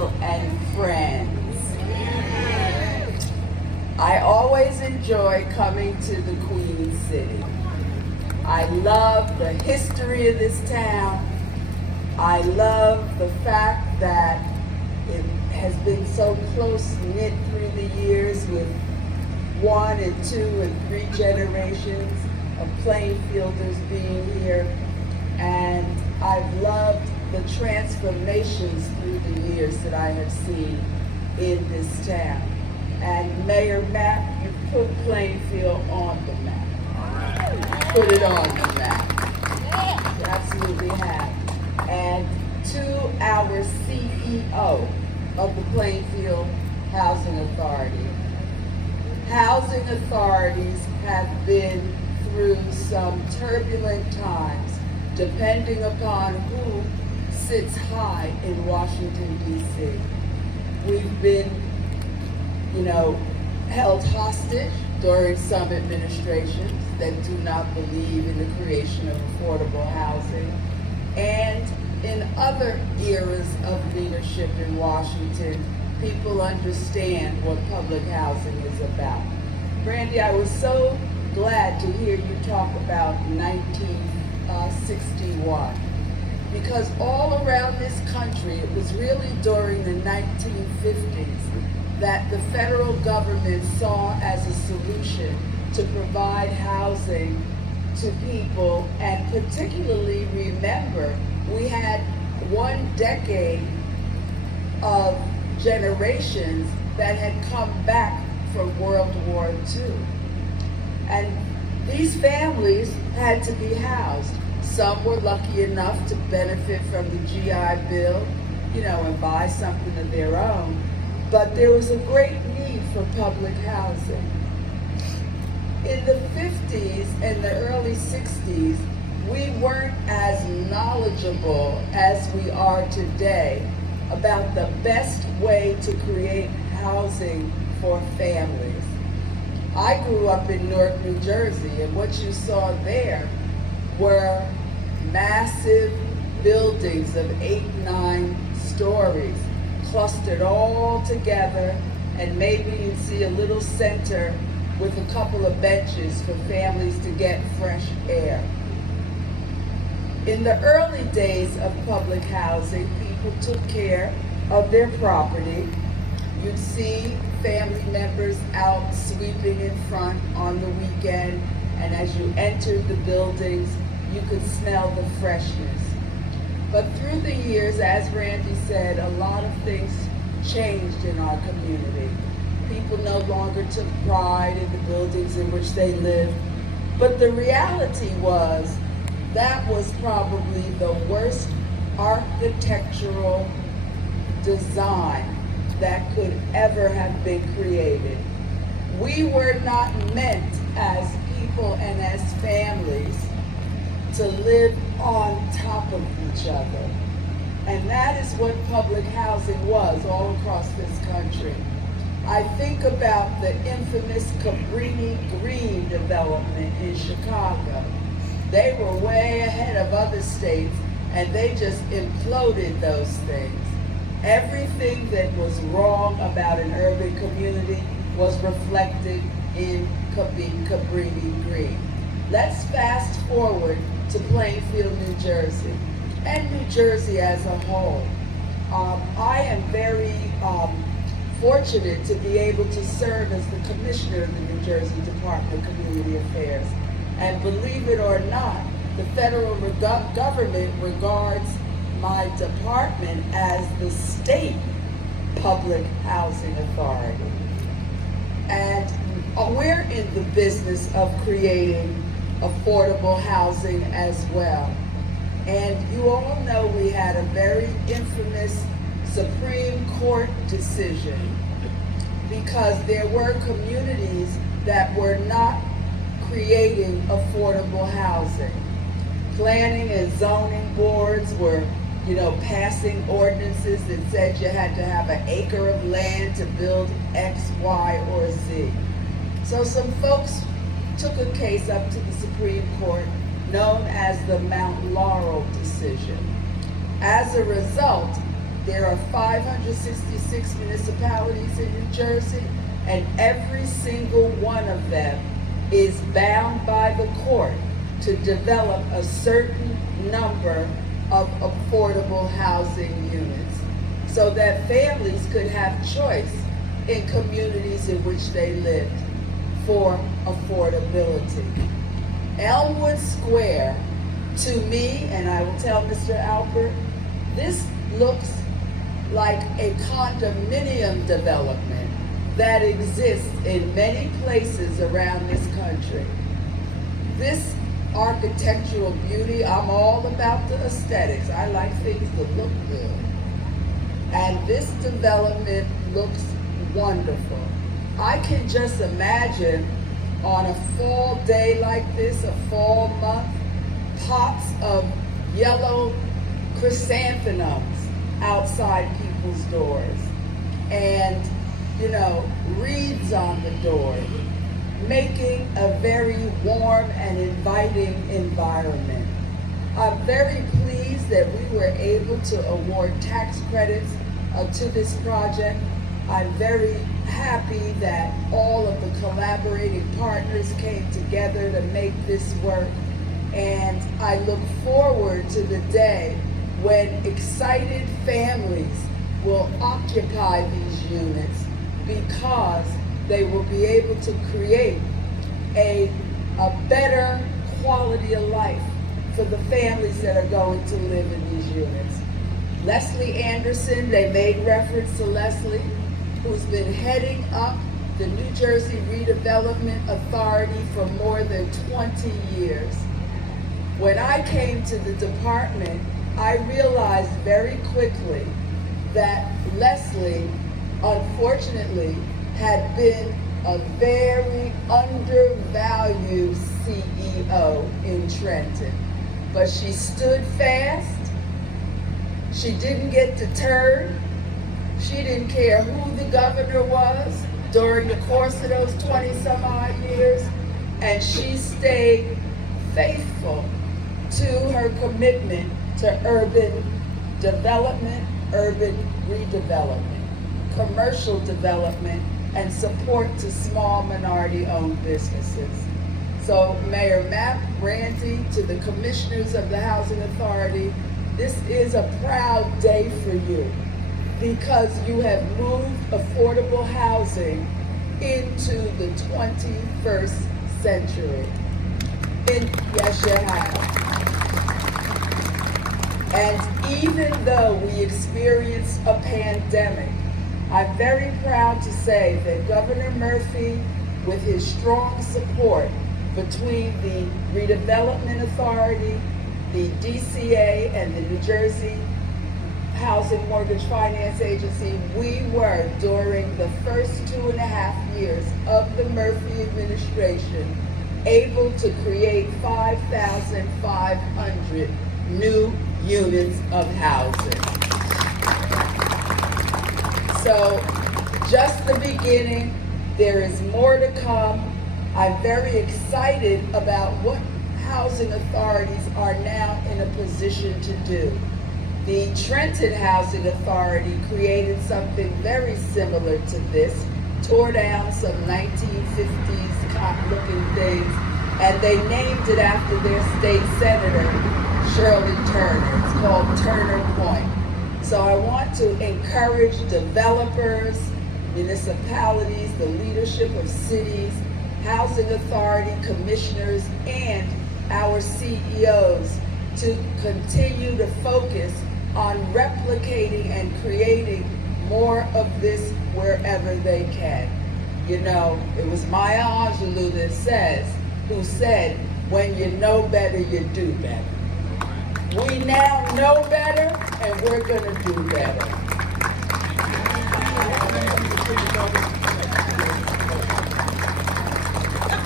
Plainfield and friends. I always enjoy coming to the Queen City. I love the history of this town. I love the fact that it has been so close-knit through the years with 1 and 2 and 3 generations of Plainfielders being here. And I've loved the transformations through the years that I have seen in this town. And Mayor Mapp, you put Plainfield on the map. Put it on the map. You absolutely have. And to our CEO of the Plainfield Housing Authority. Housing authorities have been through some turbulent times, depending upon who sits high in Washington, D.C. We've been, held hostage during some administrations that do not believe in the creation of affordable housing. And in other eras of leadership in Washington, people understand what public housing is about. Brandy, I was so glad to hear you talk about 1961, because all around this country, it was really during the 1950s that the federal government saw as a solution to provide housing to people, and particularly remember, we had 1 decade of generations that had come back from World War II. And these families had to be housed. Some were lucky enough to benefit from the GI Bill, and buy something of their own. But there was a great need for public housing. In the 50s and the early 60s, we weren't as knowledgeable as we are today about the best way to create housing for families. I grew up in Newark, New Jersey, and what you saw there were massive buildings of 8, 9 stories, clustered all together, and maybe you'd see a little center with a couple of benches for families to get fresh air. In the early days of public housing, people took care of their property. You'd see family members out sweeping in front on the weekend, and as you entered the buildings, you could smell the freshness. But through the years, as Randy said, a lot of things changed in our community. People no longer took pride in the buildings in which they lived. But the reality was that was probably the worst architectural design that could ever have been created. We were not meant as people and as families to live on top of each other. And that is what public housing was all across this country. I think about the infamous Cabrini Green development in Chicago. They were way ahead of other states, and they just imploded those things. Everything that was wrong about an urban community was reflected in Cabrini Green. Let's fast forward to Plainfield, New Jersey, and New Jersey as a whole. I am very fortunate to be able to serve as the commissioner of the New Jersey Department of Community Affairs. And believe it or not, the federal government regards my department as the state public housing authority. And we're in the business of creating affordable housing as well. And you all know we had a very infamous Supreme Court decision because there were communities that were not creating affordable housing. Planning and zoning boards were, passing ordinances that said you had to have an acre of land to build X, Y, or Z. So some folks took a case up to the Supreme Court known as the Mount Laurel decision. As a result, There are 566 municipalities in New Jersey, and every single one of them is bound by the court to develop a certain number of affordable housing units so that families could have choice in communities in which they lived for affordability. Elmwood Square, to me, and I will tell Mr. Alpert, this looks like a condominium development that exists in many places around this country. This architectural beauty, I'm all about the aesthetics. I like things to look good. And this development looks wonderful. I can just imagine on a fall day like this, a fall month, pots of yellow chrysanthemums outside people's doors, and wreaths on the door, making a very warm and inviting environment. I'm very pleased that we were able to award tax credits to this project. I'm very happy that all of the collaborating partners came together to make this work, and I look forward to the day when excited families will occupy these units because they will be able to create a better quality of life for the families that are going to live in these units. Leslie Anderson, they made reference to Leslie, who's been heading up the New Jersey Redevelopment Authority for more than 20 years. When I came to the department, I realized very quickly that Leslie, unfortunately, had been a very undervalued CEO in Trenton. But she stood fast. She didn't get deterred. She didn't care who the governor was during the course of those 20-some odd years. And she stayed faithful to her commitment to urban development, urban redevelopment, commercial development, and support to small minority-owned businesses. So Mayor Mapp, Randy, to the commissioners of the Housing Authority, this is a proud day for you because you have moved affordable housing into the 21st century. Yes, you have. And even though we experienced a pandemic, I'm very proud to say that Governor Murphy, with his strong support between the Redevelopment Authority, the DCA, and the New Jersey Housing Mortgage Finance Agency, we were, during the first 2.5 years of the Murphy administration, able to create 5,500 new units of housing. So, just the beginning. There is more to come. I'm very excited about what housing authorities are now in a position to do. The Trenton Housing Authority created something very similar to this, tore down some 1950s cop-looking things, and they named it after their state senator, Shirley Turner. It's called Turner Point. So I want to encourage developers, municipalities, the leadership of cities, housing authority commissioners, and our CEOs to continue to focus on replicating and creating more of this wherever they can. It was Maya Angelou who said, when you know better, you do better. We now know better, and we're gonna do better.